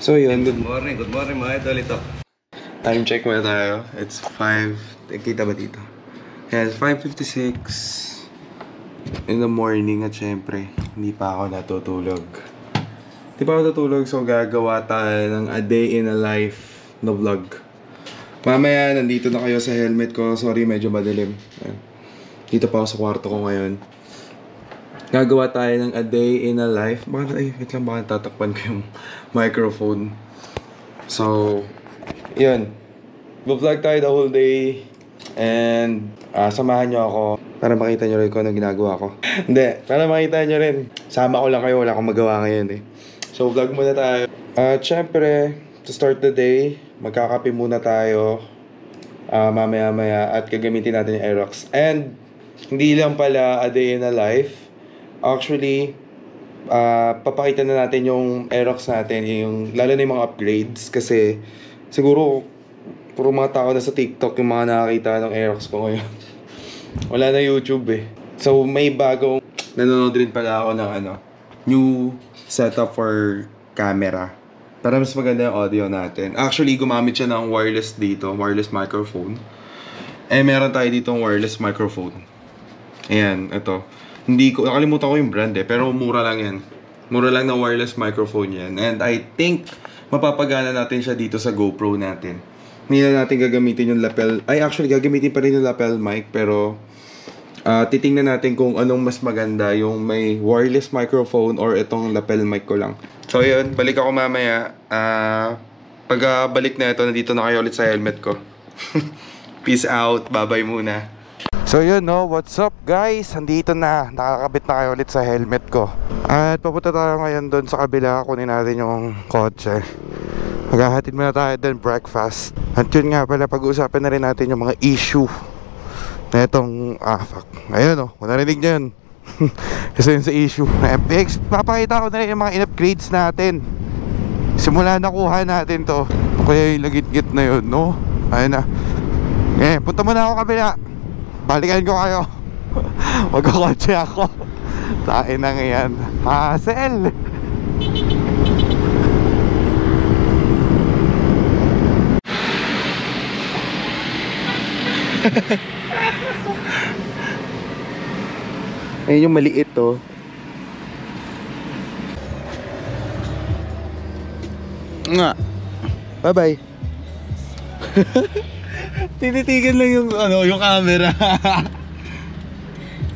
So yun, Good morning mga idol ito. time check muna tayo. It's 5, kita ba dito? Yeah, it's 5:56 in the morning at syempre, hindi pa ako natutulog. So gagawa tayo ng a day in a life na vlog. Mamaya, nandito na kayo sa helmet ko. Sorry, medyo madilim. Ayan. Dito pa ako sa kwarto ko ngayon. Gagawa tayo ng a day in a life. Wait lang, baka tatakpan ko yung microphone. So, yun. Vlog tayo the whole day. And, samahan nyo ako para makita nyo rin kung anong ginagawa ko. Hindi, para makita nyo rin. Sama ko lang kayo, wala akong magawa ngayon eh. So, vlog muna tayo. Siyempre, to start the day, magkakape muna tayo. Mamaya-maya at gagamitin natin yung Aerox. And, hindi lang pala a day in a life. Actually, papakita na natin yung Aerox natin, lalo na yung mga upgrades. Kasi, siguro, puro mga tao na sa TikTok yung mga nakakita ng Aerox ko ngayon. Wala na YouTube eh. So, may bagong, nanonood rin pala ako ng new setup for camera. Para mas maganda yung audio natin. Actually, gumamit siya ng wireless dito, wireless microphone. Meron tayo dito ng wireless microphone. Ayan, ito. Nakalimutan ko yung brand eh, pero mura lang yan. Mura lang na wireless microphone yan. And I think, mapapagana natin siya dito sa GoPro natin. Hindi na natin gagamitin yung lapel. Actually, gagamitin pa rin yung lapel mic, pero titingnan natin kung anong mas maganda, yung may wireless microphone or itong lapel mic ko lang. So yun, balik ako mamaya. Pag balik na ito, nandito na kayo ulit sa helmet ko. Peace out, bye-bye muna. So yun no, what's up guys? Andito na, nakakabit na kayo ulit sa helmet ko. At papunta tayo ngayon doon sa kabila, kunin natin yung kotse. Maghahatid muna tayo din breakfast. At yun nga pala, pag-uusapan na rin natin yung mga issue na itong, fuck. Ayun o, kung narinig nyo yun. Kasi yun sa issue. Papakita ko na rin yung mga in-upgrades natin. Simula nakuha natin to. Kaya yung lagit-git na yun, no? Ayun na. Punta muna ako kabila. Balikan ko kayo. Magkakotse ako. Tain na ngayon. Hassle. Ayun yung maliit to. Nga. Bye bye. Tinitigan lang yung yung camera.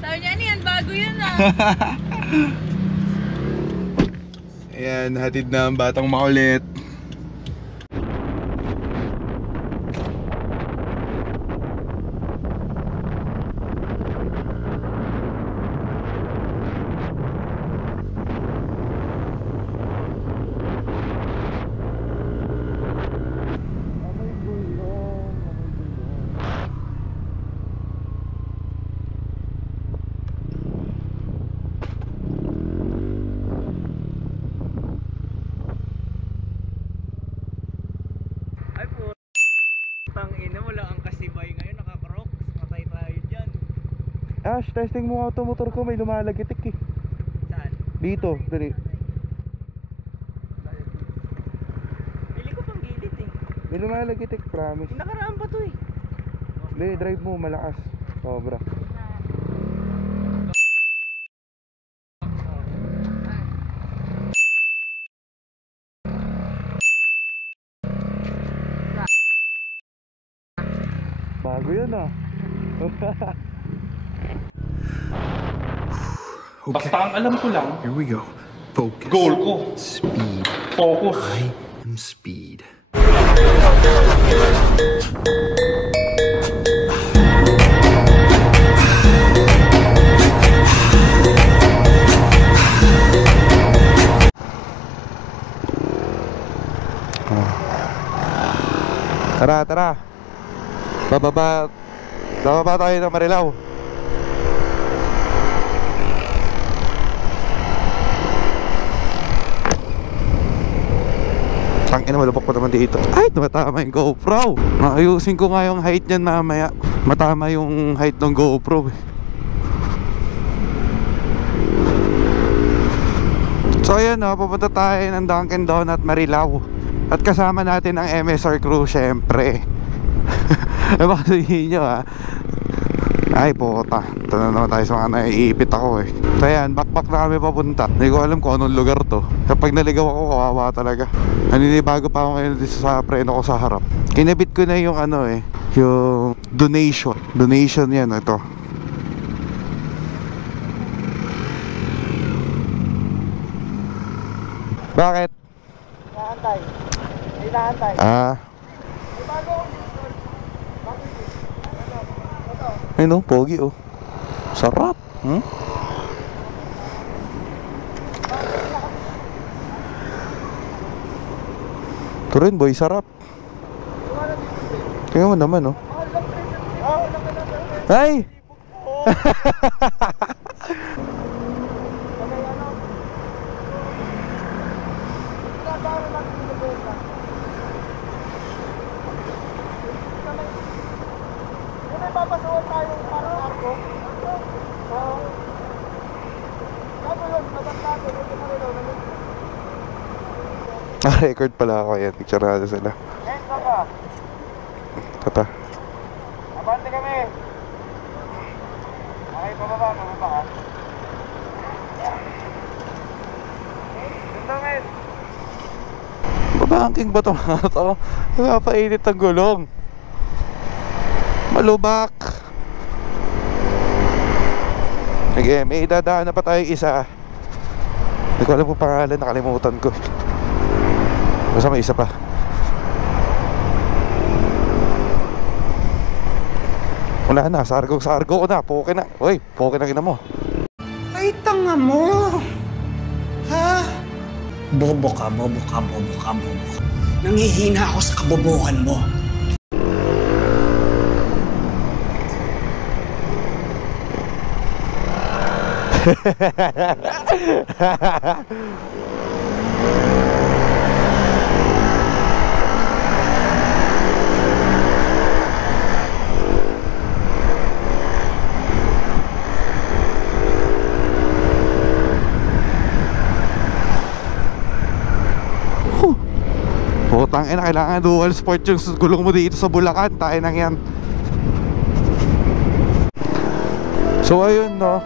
Sabi niya, yan, bago yun Ayan, hatid na ang batang makulit. Ash, testing mo nga ito motor ko, may lumalagitik eh. Saan? Dito, dali. Pili ko pang gilid eh. May lumalagitik, promise. Nakaraan pa to eh. Hindi, drive mo, malakas. Sobra. Bago yun ah. Okay. Basta ang alam ko lang, Here we go. Focus. goal ko, Speed. focus. I am speed. Tara. Bababa tayo ng Marilao. Tangina, malupok pa naman dito. Ay, tumatama yung GoPro. Ayusin ko nga yung height niyan mamaya. Matama yung height ng GoPro eh. So ayan, pupunta tayo ng Dunkin Donut Marilao. At kasama natin ang MSR crew syempre. Baka sabihin nyo ha. Ay puta, ito na naman tayo sa mga naiipit ako eh. So yan, backpack na kami papunta. Hindi ko alam kung anong lugar to. Kapag naligaw ako, kawawa talaga. Naninibago pa ako ngayon dito sa preno ko sa harap. Kinabit ko na yung ano eh, yung donation. Donation yan, ito. Bakit? Nakantay. Ay, nakantay. Ah. Ay no, pogi oh. Sarap. Ito rin boy, sarap. Tingnan mo naman oh. Ay! Papasuot tayo parang arko. Tapos yun, labas natin. Ito na rin. Record pala ako yan. Picture natin sila. Tata. Abante kami. Okay, pababa ka. Ganda men. Babangking ba ito mga ito? Napainit ang gulong. Malubak. Sige, may idadaan na pa tayo isa. Hindi ko alam kung pangalan, nakalimutan ko. Basta may isa pa. Wala na, sargo ko na. Poke na. Uy, poke na ina mo. Ay, tanga mo! Ha? Bobo ka. Nangihina ako sa kabobohan mo. Putang ina, kailangan dual sport yung gulong mo dito sa Bulacan. Tayo nang yan. So ayun no,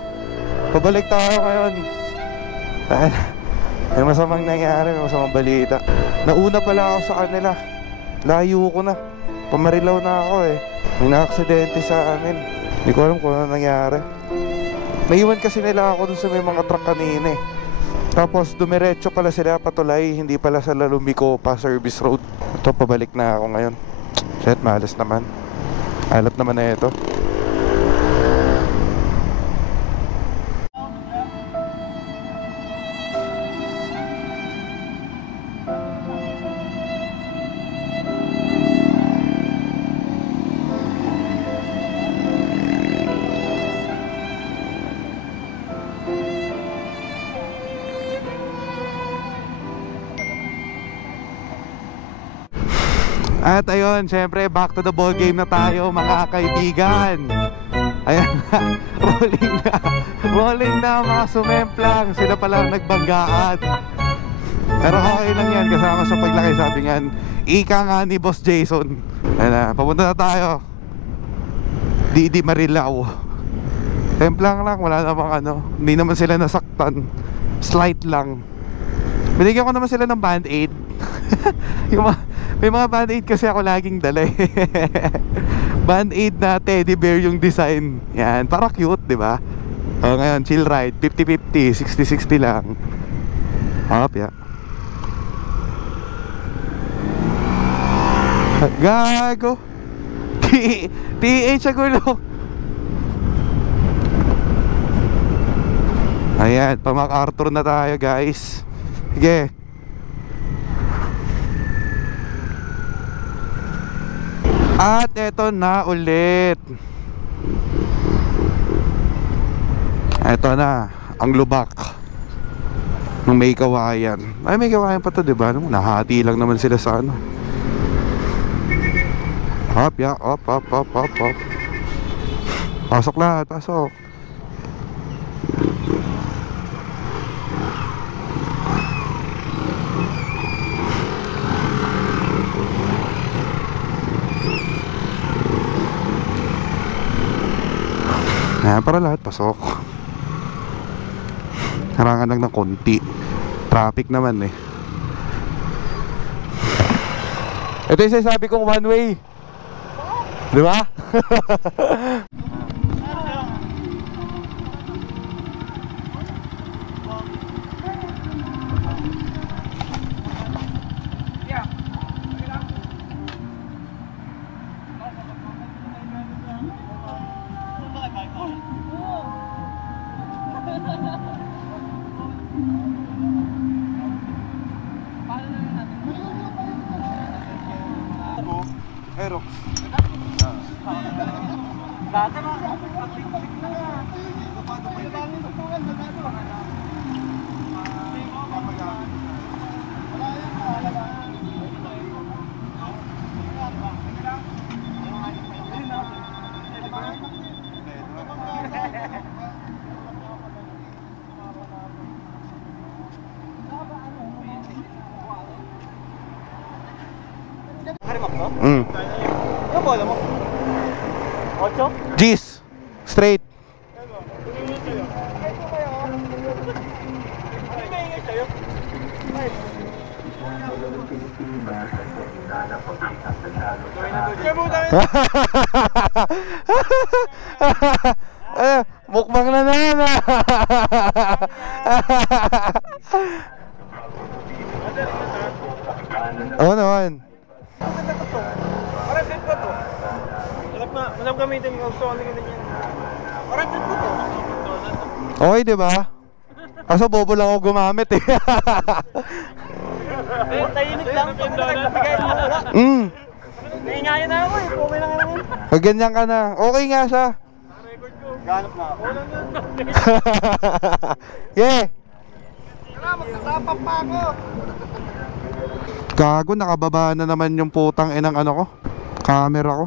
pabalik tayo ngayon. May masamang nangyari, may masamang balita. Nauna pala ako sa kanila. Layo ko na. Pamarilaw na ako eh. May na-aksidente sa amin. Hindi ko alam kung ano nangyari. Naiwan kasi nila ako dun sa may mga truck kanina eh. Tapos dumiretso pala sila patulay, hindi pala sa Lumiko pa service road. Ito, pabalik na ako ngayon. Shit, malas naman. Alat naman na ito. At ayun, syempre back to the ball game na tayo mga kaibigan. Ayan na, rolling na mga sumemplang. Sila pala nagbanggaan. Pero okay lang yan, kasama sa paglaki. Sabi nga, ika nga ni Boss Jason. Ayan na, papunta na tayo. Didi Marilao. Templang lang, wala namang ano. Hindi naman sila nasaktan. Slight lang. Binigyan ko naman sila ng band-aid. May mga band-aid kasi ako laging dala eh. Band-aid na teddy bear yung design. Yan, para cute, di ba? O ngayon, chill ride, 50-50, 60-60 lang. Hop, yeah. Gago. TH ang gulo. Ayan, pa MacArthur na tayo guys. Sige. At eto na ulit. Eto na ang lubak ng may kawayan. Ay, may kawayan pa to, diba? Nahati lang naman sila sa ano. Hop, ya, hop. Pasok lahat, pasok. para lahat pasok. Harangan lang ng konti. Traffic naman eh. Ito yung sinasabi kong one way. Di ba? Aerox. Ano bola mo? 8? G's. Straight. Mukbang na naman. Oo naman. Parang trip ko to. Masam gamitin yung gusto ko na ganyan. Parang trip ko to. Okay, di ba? Kaso bobo lang ako gumamit eh. Tahimik lang. Pag nagbigay mo wala. Naingayan na ako eh. Okay lang naman. Pag ganyan ka na, okay nga siya. Ganap na ako. Yeah. Tara, magtatapang pa ako. Gago, nakababa na naman yung putang inang ano ko, camera ko.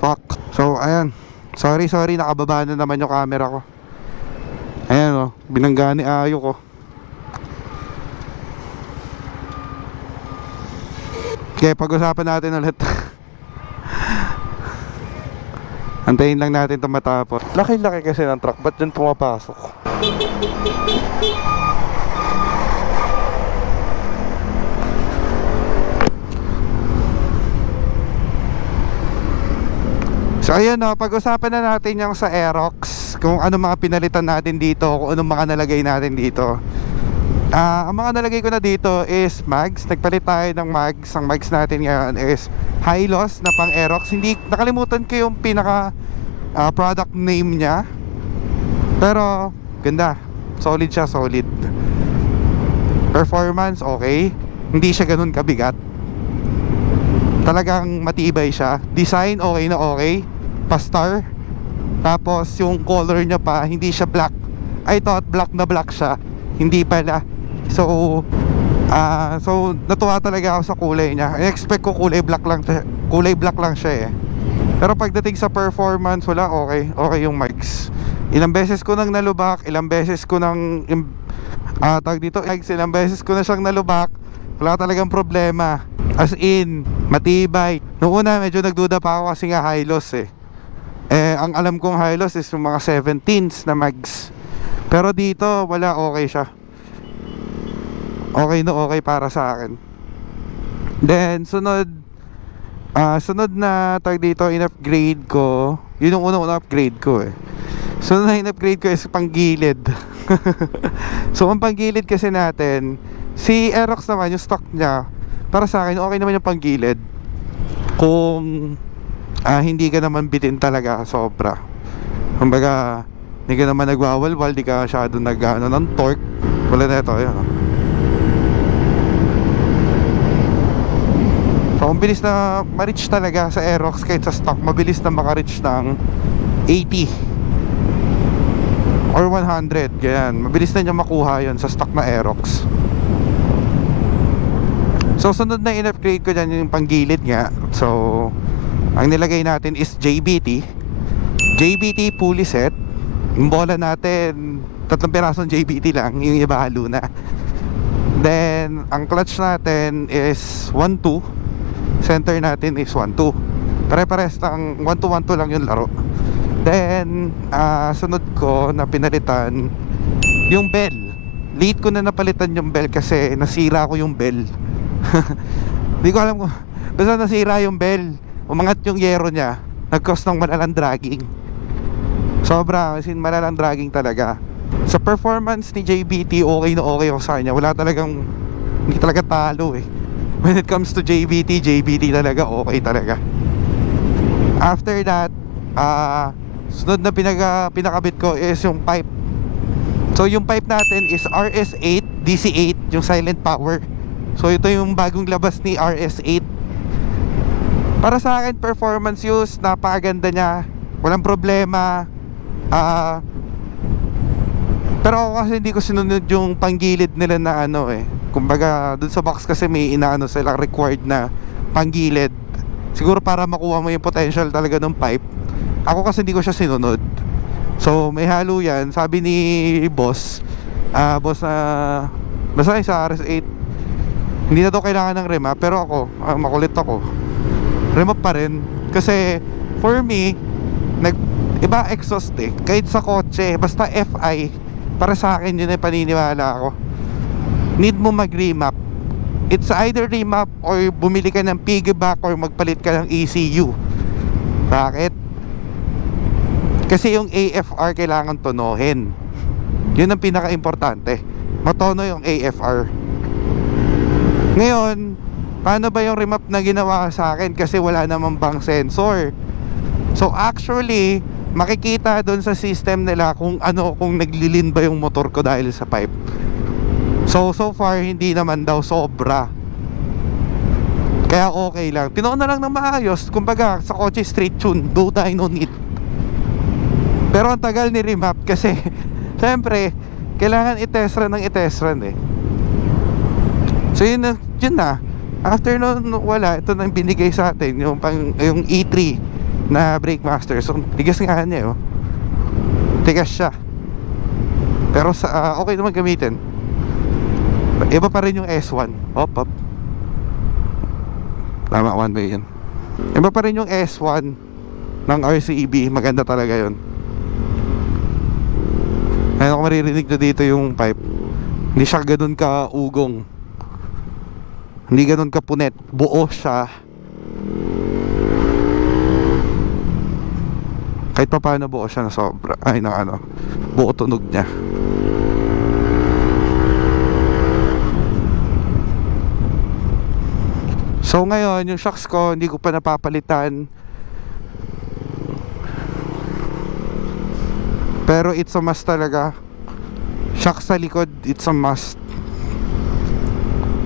Fuck. So, ayan. Sorry, nakababa na naman yung camera ko. Ayan o, binangga ni Ayo ko. Okay, pag-usapan natin ulit. Antayin lang natin ito matapos. Laki-laki kasi ng truck, ba't dyan pumapasok? So ayun no, pag-usapan na natin yung sa Aerox, kung ano mga pinalitan natin dito, kung anong mga nalagay natin dito. Ang mga nalagay ko na dito is mags. Nagpalit tayo ng mags. Ang mags natin ngayon is high-loss na pang Aerox. Hindi, nakalimutan ko yung pinaka product name niya, pero ganda, solid siya, solid. Performance okay, hindi siya ganun kabigat, talagang matibay siya. Design okay na okay, pa-star. Tapos yung color niya pa, hindi siya black. I thought black na black siya, hindi pala. So natuwa talaga ako sa kulay niya. I-expect ko kulay black lang siya eh. Pero pagdating sa performance, wala, okay yung mics. Ilang beses ko nang nalubak, ilang beses ko nang ilang beses ko na siyang nalubak, wala talagang problema. As in, matibay. Noong una medyo nagduda pa ako kasi nga high-loss eh. Ang alam kong high-loss is yung mga 17s na mags. Pero dito, wala, okay siya. Okay na okay para sa akin. Then, sunod na tag dito, in-upgrade ko. Yun yung unang upgrade ko eh. Sunod na in-upgrade ko is panggilid. So, ang panggilid kasi natin, si Aerox naman, yung stock niya, para sa akin, okay naman yung panggilid. Kung hindi ka naman bitin talaga, sobra. Kumbaga, hindi ka naman nagwawalwal, di ka masyado nag-ano ng torque. Wala na ito, yun. So, ang bilis na ma-reach talaga sa Aerox kahit sa stock. Mabilis na maka-reach ng 80 or 100, ganyan. Mabilis na niya makuha yun sa stock na Aerox. So, sunod na in-upgrade ko dyan yung panggilid nga. So, ang nilagay natin is JBT pulley set. Yung bola natin, 3 pirasong JBT lang, yung iba halo na. Then, ang clutch natin is 1-2. Center natin is 1-2. Pare-pares ng 1-2 lang yung laro. Then, sunod ko na pinalitan yung bell. Late ko na napalitan yung bell kasi nasira ko yung bell. Hindi ko alam kung basta nasira yung bell. Umangat yung yero niya. Nag-cause ng malalang dragging. Sobra, as in malalang dragging talaga. Sa performance ni JBT, okay na okay ako sa kanya. Hindi talaga talo eh. When it comes to JBT talaga okay talaga. After that, sunod na pinakabit ko is yung pipe. So yung pipe natin is RS8 DC8, yung silent power. So ito yung bagong labas ni RS8. Para sa akin, performance use, napakaganda niya. Walang problema. Pero ako kasi hindi ko sinunod yung panggilid nila na ano eh. Kumbaga dun sa box kasi may inaano sila required na panggilid. Siguro para makuha mo yung potential talaga ng pipe. Ako kasi hindi ko siya sinunod. So may halo yan. Sabi ni boss boss na basta sa RS8 hindi na to kailangan ng remap. Pero ako, makulit ako, remap pa rin. Kasi for me, iba exhaust eh. Kahit sa kotse, basta FI, para sa akin yun ay paniniwala ako, need mo mag-remap. It's either remap or bumili ka ng piggyback or magpalit ka ng ECU. Bakit? Kasi yung AFR kailangan tonohin. Yun ang pinaka-importante. Matono yung AFR. Ngayon, paano ba yung remap na ginawa sa akin? Kasi wala namang bang sensor. So actually, makikita doon sa system nila kung naglilin ba yung motor ko dahil sa pipe. So far, hindi naman daw sobra. Kaya okay lang. Tinoon na lang ng maayos. Kumbaga, sa kotse straight tune, do tayo no need. Pero ang tagal ni remap kasi syempre kailangan i-test run eh. So yun na. After nun wala, ito na binigay sa atin yung E3 na brake master. So tigas nga niya tigas siya. Pero okay naman gamitin. Iba pa rin yung S1. Hop. Tama, one way yun. Iba pa rin yung S1 ng RCEB. Maganda talaga yun. Ayun ako maririnig na dito yung pipe. Hindi siya ganun ka ugong. Hindi ganun ka punet. Buo siya. Kahit pa paano buo siya na sobra. Buo tunog niya. So ngayon yung shocks ko hindi ko pa napapalitan. Pero it's a must talaga. Shocks sa likod, it's a must.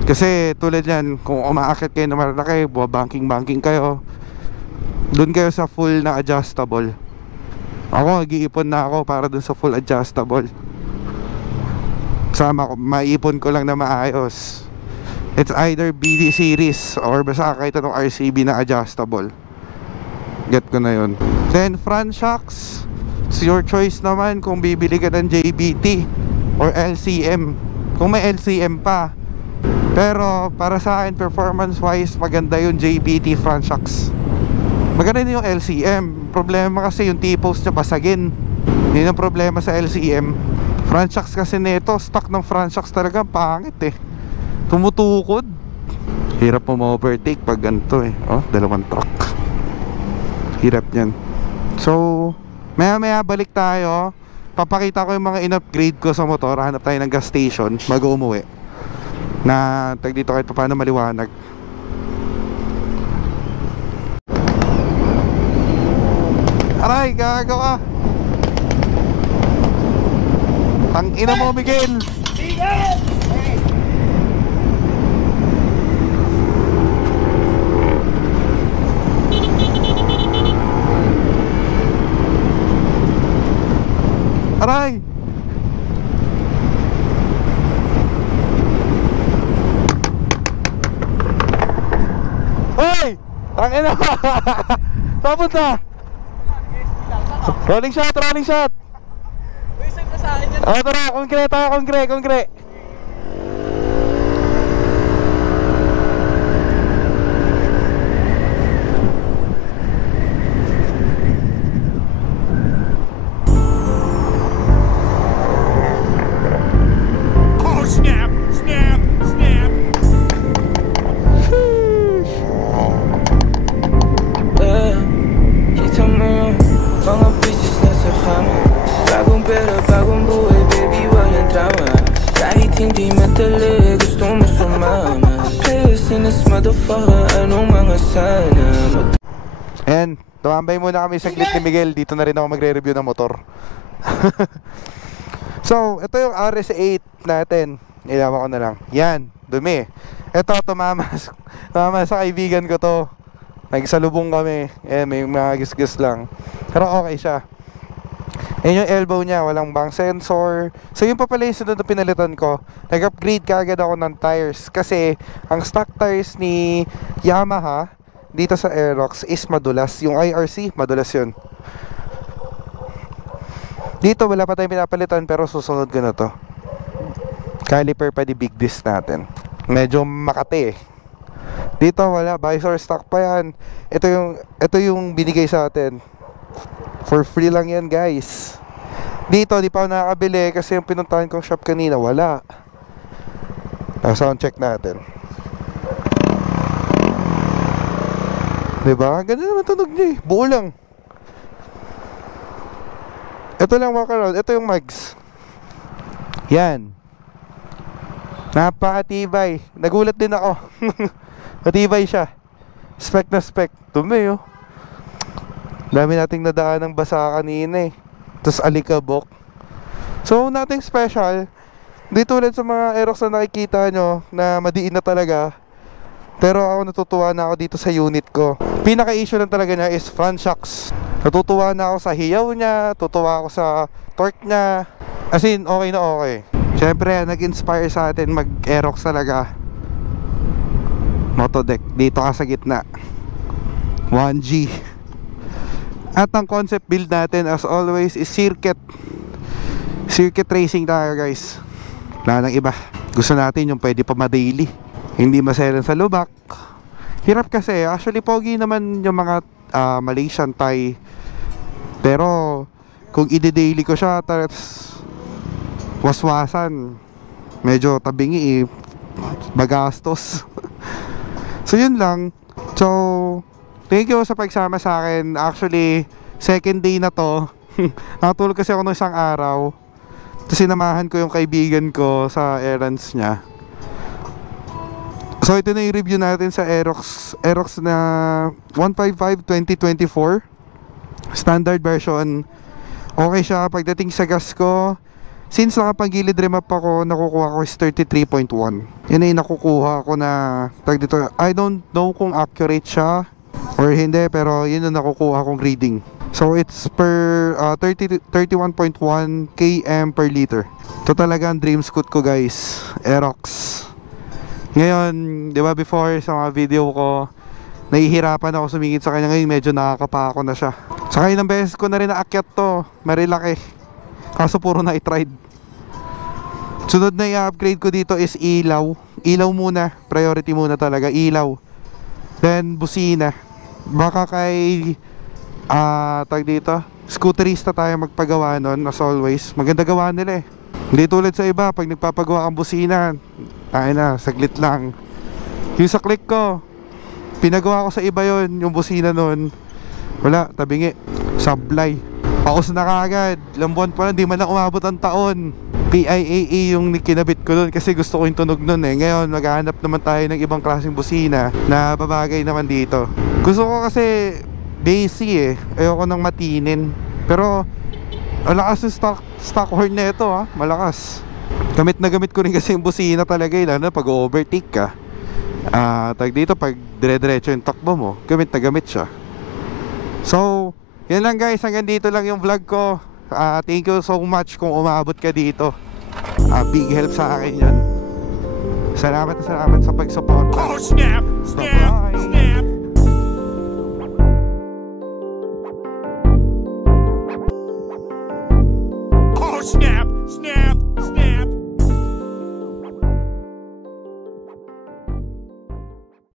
Kasi tulad yan, kung umaakit kayo na malalaki, banking kayo, dun kayo sa full na adjustable. Ako, nag-iipon na ako para dun sa full adjustable. Maiipon ko lang na maayos. It's either BD series or basta kahit anong RCB na adjustable. Get ko na yun. Then front shocks, it's your choice naman kung bibili ka ng JBT or LCM. Kung may LCM pa. Pero para sa akin, performance wise, maganda yung JBT front shocks. Maganda din yung LCM. Problema kasi yung T-post niya basagin. Yun ang problema sa LCM. Front shocks kasi nito, stock ng front shocks talaga pangit eh. Tumutukod. Hirap mo ma-overtake pag ganito eh. Dalawang truck. Hirap yan. So maya balik tayo. Papakita ko yung mga in-upgrade ko sa motor. Hanap tayo ng gas station mag-umuwi na tag dito kahit paano maliwanag. Aray, gagawa. Tangina mo, Miguel. Aray! Hoy! Tangina mo! Saan punta? Rolling shot! Uy, saan ka sa akin yan? Tara, konkre. this motherfucker, anong mga sana. Ayan, tumambay muna kami sa glit ni Miguel. Dito na rin ako magre-review ng motor. So, ito yung RS8 natin. Ilawan ko na lang. Yan, dumi. Ito, tumama sa kaibigan ko to. Nagsalubong kami. May mga gisgis lang. Pero okay siya. Ayan yung elbow niya, walang bang sensor. So yun pa pala yung sunod na pinalitan ko. Nag-upgrade kaagad ako ng tires. Kasi ang stock tires ni Yamaha dito sa Aerox is madulas. Yung IRC, madulas yun. Dito wala pa tayong pinapalitan, pero susunod ko na to. Caliper pa di big disc natin. Medyo makati eh. Dito wala, visor stock pa yan. Ito yung binigay sa atin. For free lang yan, guys. Dito di pa ako nakakabili kasi yung pinuntahan kong shop kanina wala. Sound check natin. Diba? Ganda naman tunog niya eh. Buo lang. Ito lang walk around. Ito yung mags. Yan. Napakatibay. Nagulat din ako. Matibay siya. Spec na spec. Dumi oh. Dami nating nadaan ng basa kanina eh. Tapos alikabok. So nothing special. Di tulad sa mga Aerox na nakikita nyo na madiin na talaga. Pero ako natutuwa na ako dito sa unit ko. Pinaka-issue lang talaga niya is front shocks. Natutuwa na ako sa hiyaw niya. Tutuwa ako sa torque niya. As in, okay na okay. Siyempre, nag-inspire sa atin mag-Aerox talaga. Motodeck. Dito ka sa gitna. 1G. At ang concept build natin as always is circuit racing tayo, guys. Wala nang iba. Gusto natin yung pwede pa ma-daily, hindi maselan sa lubak. Hirap kasi. Actually pogi naman yung mga Malaysian Thai. Pero kung ide-daily ko siya, waswasan, medyo tabingi eh, magastos. So yun lang. So thank you sa pagsama sa akin. Actually, second day na to. Nakatulog kasi ako ng isang araw. Tapos sinamahan ko yung kaibigan ko sa errands niya. So ito na yung review natin sa Aerox na 155 2024 standard version. Okay siya. Pagdating sa gas ko, since nakapag-gilid remap ako, nakukuha ko is 33.1. Yun ay nakukuha ko na tag dito. I don't know kung accurate siya or hindi, pero yun ang nakukuha kong reading. So it's per 31.1 km per liter. Ito talaga ang dream scoot ko, guys. Aerox. Ngayon, di ba before sa mga video ko, nahihirapan ako sumingit sa kanya. Ngayon medyo nakakapa ako na siya. Saka ilang beses ko na rin naakyat to. Marilaki. Kaso puro na i-tried. Sunod na i-upgrade ko dito is ilaw. Ilaw muna. Priority muna talaga. Ilaw. Then busina. Baka kay tag dito, scooterista tayo magpagawa nun. As always, maganda gawa nila eh. Hindi tulad sa iba, pag nagpapagawa kang busina, ay na, saglit lang. Yung sa click ko, pinagawa ko sa iba yon, yung busina nun. Wala, tabingi. Sablay. Paus na kaagad. Ilang buwan pa lang, di man lang umabot ang taon. PIAA yung kinabit ko nun kasi gusto ko yung tunog nun eh. Ngayon, maghahanap naman tayo ng ibang klaseng busina na babagay naman dito. Gusto ko kasi bassy eh. Ayoko nang matinin. Pero malakas yung stock horn na ito ha. Malakas. Gamit na gamit ko rin kasi yung busina talaga eh. Lalo na pag overtake ka. Tag dito pag dire-diretso yung takbo mo, gamit na gamit siya. So yan lang, guys. Hanggang dito lang yung vlog ko. Thank you so much kung umabot ka dito. Big help sa akin yan. Salamat sa pag-support. Oh, snap! Snap! Bye-bye. Snap!